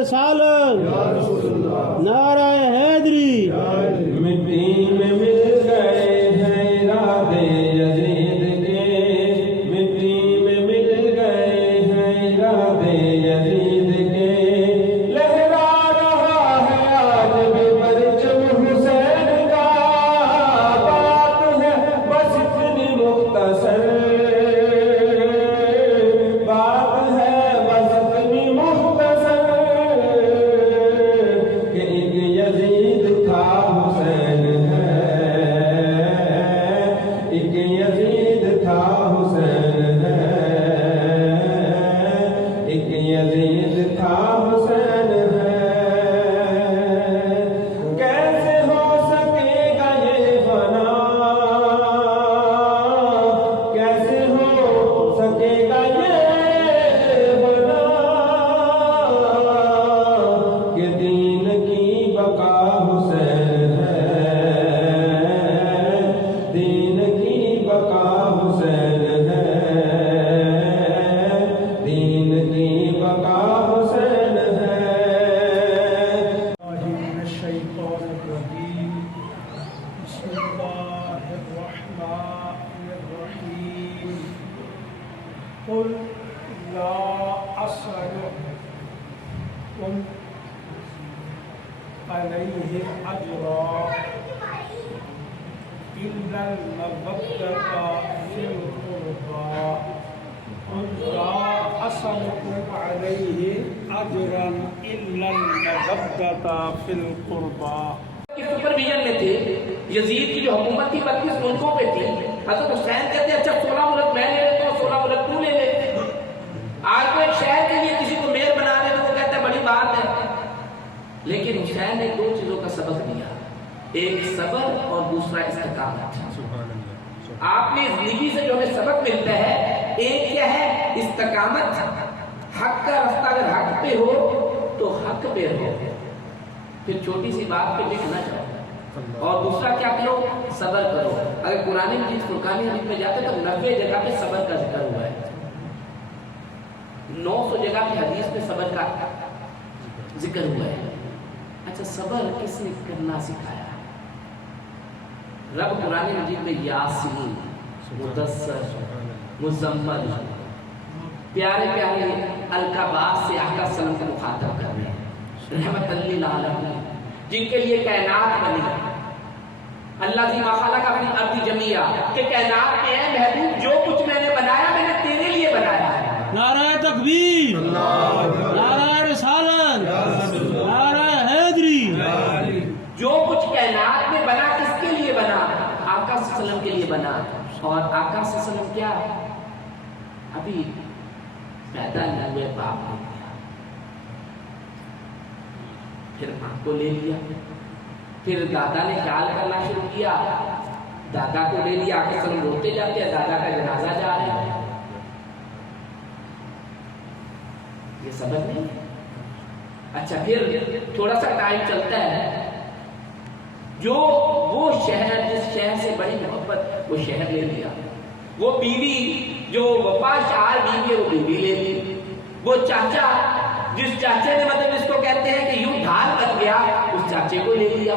رسالت نعرہ حیدری مٹی میں مل گئے ہیں ارادے یزید کے مٹی میں مل گئے ہیں ارادے یزید کے لہرا رہا ہے آج بھی پرچم حسین کا بات ہے بس اتنی مختصر بات ہے بس اتنی مختصر کہ ایک یزید تھا حسین ہے ایک یزید تھا حسین ہے ایک یزید تھا حسین ہے کیسے ہو سکے گا یہ فنا کیسے ہو سکے گا یہ فنا کہ دین کی بقا حسین ہے دین کی بقا حسین ہے دین کی بقا حسین ہے من الشیطان الرجیم بسم اللہ الرحمن الرحیم قل لا أسألكم عليه أجرا إلا المودة في القربى قل لا أسألكم عليه أجرا إلا المودة في القربى کی سپرویژن میں تھے یزید کی جو حکومت تھی 32 ملکوں پہ تھی حضرت حسین کہتے ہیں اچھا 16 ملک میں لے لیتا ہوں 16 ملک تو لے لے آج کو ایک شہر کے لیے کسی کو میر بنا دے تو وہ کہتا ہے بڑی بات ہے لیکن حسین نے 2 چیزوں کا سبق دیا ایک صبر اور دوسرا استقامت آپ نے زندگی سے جو ہمیں سبق ملتا ہے ایک کیا ہے استقامت حق کا رستہ اگر حق پہ ہو تو حق پہ رہو پھر چھوٹی سی بات پہ لکھنا چاہو اور دوسرا کیا کرو صبر کرو اگر قرآن مجید فرقان حمید میں جاتے تو 90 جگہ پہ صبر کا ذکر ہوا ہے 900 جگہ پہ حدیث میں صبر کا ذکر ہوا ہے اچھا صبر کس نے کرنا سکھایا رب قرآن مجید میں یاسین مدثر مزمل پیارے پیارے القابات سے آقا سلام کو مخاطب کر رہے ہیں رحمت للعالمین جن کے لیے کائنات بنی اللہ زی ما خلق فی الارض جميعا کہ کائنات میں ہے محبوب جو کچھ میں نے بنایا میں نے تیرے لیے بنایا ہے نعرہ تکبیر نعرہ رسالت نعرہ حیدری جو کچھ کائنات میں بنا کس کے لیے بنا آقا صلی اللہ علیہ وسلم کے لیے بنا اور آقا صلی اللہ علیہ وسلم کیا ابھی پیدا نہ ہوئے باپ نے دیا پھر ماں کو لے لیا پھر دادا نے خیال کرنا شروع کیا دادا کو لے لیا آقا صلی اللہ علیہ وسلم روتے جاتے ہیں دادا کا جنازہ جا رہے ہیں یہ سبق نہیں اچھا پھر تھوڑا سا ٹائم چلتا ہے جو وہ شہر جس شہر سے بڑی محبت وہ شہر لے لیا وہ بیوی جو وفا شعار بیوی ہے وہ بیوی لے لی وہ چاچا جس چاچے نے مطلب اس کو کہتے ہیں کہ یوں ڈھال بن گیا اس چاچے کو لے لیا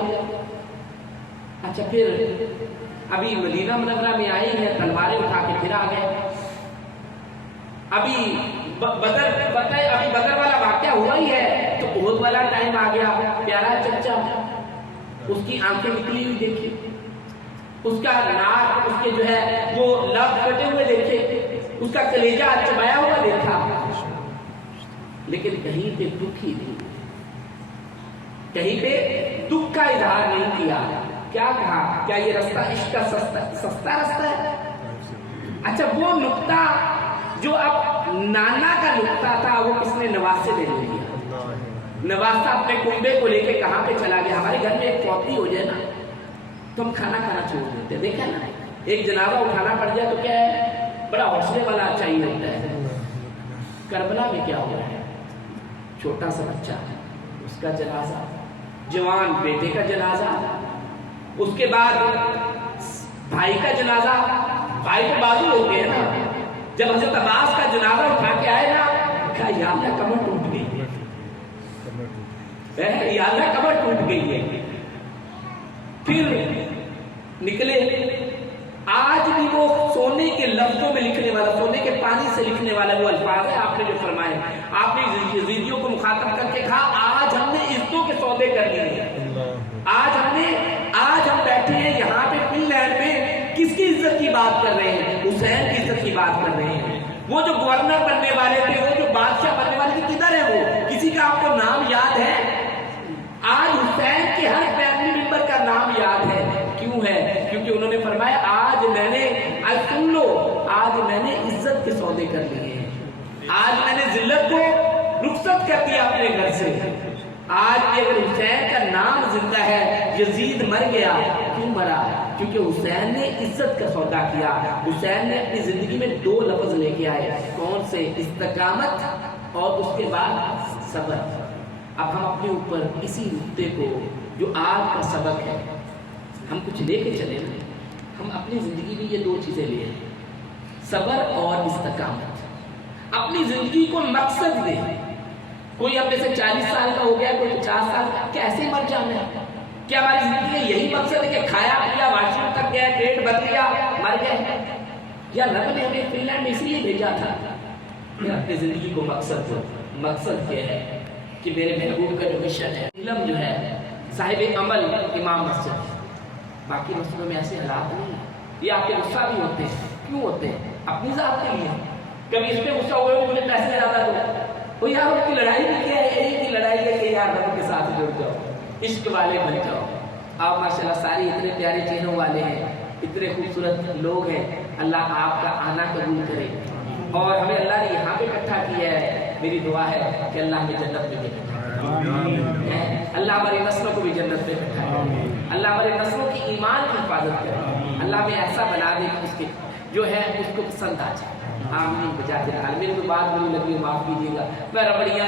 اچھا پھر ابھی مدینہ منورہ میں آئی ہیں تلواریں اٹھا کے پھر آ گئے ابھی بدر والا واقعہ ہوا ہی ہے تو احد والا ٹائم آ گیا پیارا چچا اس کی آنکھیں نکلی ہوئی دیکھے اس کا ناک اس کے جو ہے وہ لب کٹے ہوئے دیکھے اس کا کلیجہ چبایا ہوا دیکھا لیکن کہیں پہ دکھ ہی نہیں کہیں پہ دکھ کا اظہار نہیں کیا کیا کہا کیا یہ رستہ عشق کا سستا رستہ ہے اچھا وہ نقطہ جو اب نانا کا نقطہ تھا وہ کس نے نواز سے لے لیا نواسہ اپنے کنبے کو لے کے کہاں پہ چلا گیا ہمارے گھر میں ایک پوتی ہو جائے نا تو ہم کھانا کھانا چھوڑ دیتے دیکھا نا ایک جنازہ اٹھانا پڑ جائے تو کیا ہے بڑا حوصلے والا چاہیے ہوتا ہے کربلا میں کیا ہو رہا ہے چھوٹا سا بچہ اس کا جنازہ جوان بیٹے کا جنازہ اس کے بعد بھائی کا جنازہ بھائی تو بازو ہو گئے نا جب حضرت عباس کا جنازہ اٹھا کے آئے نا کہا یا اللہ کمر ٹوٹ گئی یا اللہ کمر ٹوٹ گئی ہے. پھر نکلے. آج بھی وہ سونے کے لفظوں میں لکھنے والا, سونے کے پانی سے لکھنے والا وہ الفاظ ہے آپ نے جو فرمائے. آپ نے یزیدیوں کو مخاطب کر کے کہا آج ہم نے عزتوں کے سودے کر لیے ہیں. آج ہم بیٹھے ہیں یہاں پہ فن لینڈ میں, کس کی عزت کی بات کر رہے ہیں؟ حسین کی عزت کی بات کر رہے ہیں. وہ جو گورنر بننے والے تھے, وہ جو بادشاہ بننے والے تھے, کدھر ہے وہ؟ کسی کا آپ کو نام یاد ہے؟ آج حسین کے ہر فیملی ممبر کا نام یاد ہے. کیوں ہے؟ کیونکہ انہوں نے فرمایا آج میں نے عزت کے سودے کر لیے ہیں. آج میں نے ذلت کو رخصت کر دیا اپنے گھر سے. آج بھی اگر حسین کا نام زندہ ہے, یزید مر گیا, کیوں مرا؟ کیونکہ حسین نے عزت کا سودا کیا. حسین نے اپنی زندگی میں 2 لفظ لے کے آئے. کون سے؟ استقامت اور اس کے بعد صبر. اب ہم اپنے اوپر اسی نقطے کو جو آج کا سبق ہے ہم کچھ لے کے چلے نا. ہم اپنی زندگی میں یہ 2 چیزیں لے, صبر اور استقامت. اپنی زندگی کو مقصد دے. کوئی اپنے سے 40 سال کا ہو گیا, کوئی 50 سال کا, کیسے مر جانا ہے؟ کیا ہماری زندگی میں یہی مقصد ہے کہ کھایا پیا, واش روم تک گیا, پیٹ بھر لیا, مر گئے؟ یا رب نے ہمیں فن لینڈ میں اسی لیے بھیجا تھا کہ اپنی زندگی کو مقصد دو. مقصد کیا ہے کہ میرے محبوب کا جو مشن ہے, علم جو ہے, صاحب عمل امام مسجد. باقی مسجدوں میں ایسے حالات نہیں ہیں. یہ آپ کے غصہ بھی ہوتے ہیں. کیوں ہوتے ہیں؟ اپنی ذات کے لیے. کبھی اس پہ غصہ ہوئے مجھے پیسے زیادہ دو, وہ یار اس کی لڑائی بھی کیا ہے؟ ایک ہی لڑائی ہے کہ یار رب کے ساتھ جڑ جاؤ, عشق والے بن جاؤ. آپ ماشاءاللہ ساری اتنے پیارے چہروں والے ہیں, اتنے خوبصورت لوگ ہیں. اللہ آپ کا آنا قبول کرے اور ہمیں اللہ نے یہاں پہ اکٹھا کیا ہے. میری دعا ہے کہ اللہ ہمیں جنت میں اکٹھا کرے. اللہ ہماری نسلوں کو بھی جنت میں اکٹھا کرے. اللہ ہمارے نسلوں کی ایمان کی حفاظت کرے. اللہ ہمیں ایسا بنا دے کہ اس کے جو ہے اس کو پسند آ جائے. آمین بجاتے العالمین. میرے کو بات بری لگی, معاف کیجیے گا. میں ربڑیاں